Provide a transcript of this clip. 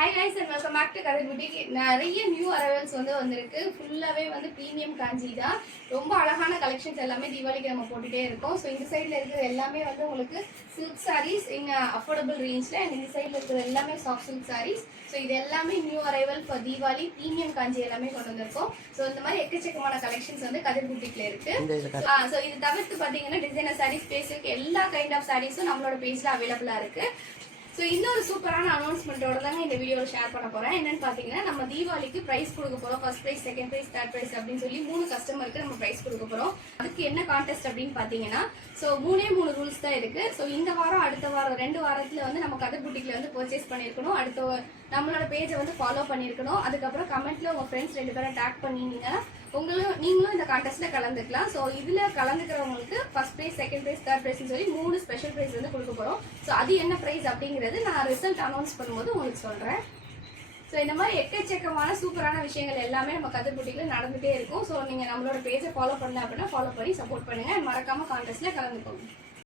Hi guys and welcome back to Kathai boutique. நிறைய new arrivals வந்திருக்கு. ஃபுல்லாகவே ப்ரீமியம் காஞ்சி தான். ரொம்ப அழகான கலெக்ஷன்ஸ் எல்லாமே தீபாவளிக்கு நம்ம போட்டுகிட்டே இருக்கோம். ஸோ இந்த சைடில் இருக்கிறது எல்லாமே உங்களுக்கு சில்க் சாரீஸ் இன் அஃபோர்டபுள் ரேஞ்சில், அண்ட் இந்த சைடில் இருக்கிறது எல்லாமே சாஃப்ட் சில்க் சாரீஸ். ஸோ இது எல்லாமே new arrival for Deepavali premium Kanchi எல்லாமே கொண்டு வந்திருக்கோம். ஸோ இந்த மாதிரி எக்கச்சக்கமான கலெக்ஷன்ஸ் கதை புட்டிக்ல இருக்கு. ஸோ இது தவிர்த்து பார்த்தீங்கன்னா டிசைனர் சாரீஸ், பேசிக் எல்லா கைண்ட் ஆஃப் சாரீஸும் நம்மளோட பேஜில் அவைலபிளாக இருக்கு. ஸோ இன்னொரு சூப்பரான அனௌன்ஸ்மெண்ட்டோட தாங்க இந்த வீடியோவில் ஷேர் பண்ண போகிறேன். என்னென்னு பார்த்தீங்கன்னா, நம்ம தீபாவளிக்கு ப்ரைஸ் கொடுக்க போகிறோம். First prize, second prize, third prize அப்படின்னு சொல்லி 3 கஸ்டமருக்கு நம்ம ப்ரைஸ் கொடுக்க போகிறோம். அதுக்கு என்ன கான்டெஸ்ட் அப்படின்னு பார்த்தீங்கன்னா, ஸோ 3 ரூல்ஸ் தான் இருக்குது. ஸோ இந்த வாரம், அடுத்த வாரம் 2 வாரத்தில் நம்ம கதை புட்டிக்கில் பர்ச்சேஸ் பண்ணியிருக்கணும். அடுத்த நம்மளோட பேஜை ஃபாலோ பண்ணியிருக்கணும். அதுக்கப்புறம் கமெண்ட்டில் உங்கள் ஃப்ரெண்ட்ஸ் 2 பேரை டேக் பண்ணிங்கன்னா நீங்களும் இந்த கான்டெஸ்ட்டில் கலந்துக்கலாம். ஸோ இதில் கலந்துக்கிறவங்களுக்கு first prize, second prize, third ப்ரைஸ்ன்னு சொல்லி 3 ஸ்பெஷல் ப்ரைஸ் கொடுக்க போகிறோம். ஸோ அது என்ன ப்ரைஸ் அப்படிங்கிறது நான் ரிசல்ட் அனௌன்ஸ் பண்ணும்போது உங்களுக்கு சொல்கிறேன். ஸோ இந்த மாதிரி எக்கச்சக்கமான சூப்பரான விஷயங்கள் எல்லாமே நம்ம கதை புட்டிக்கில் நடந்துகிட்டே இருக்கும். ஸோ நீங்கள் நம்மளோட பேஜை ஃபாலோ பண்ணல அப்படின்னா ஃபாலோ பண்ணி சப்போர்ட் பண்ணுங்கள். மறக்காமல் கான்டெஸ்ட்டில் கலந்துக்கோங்க.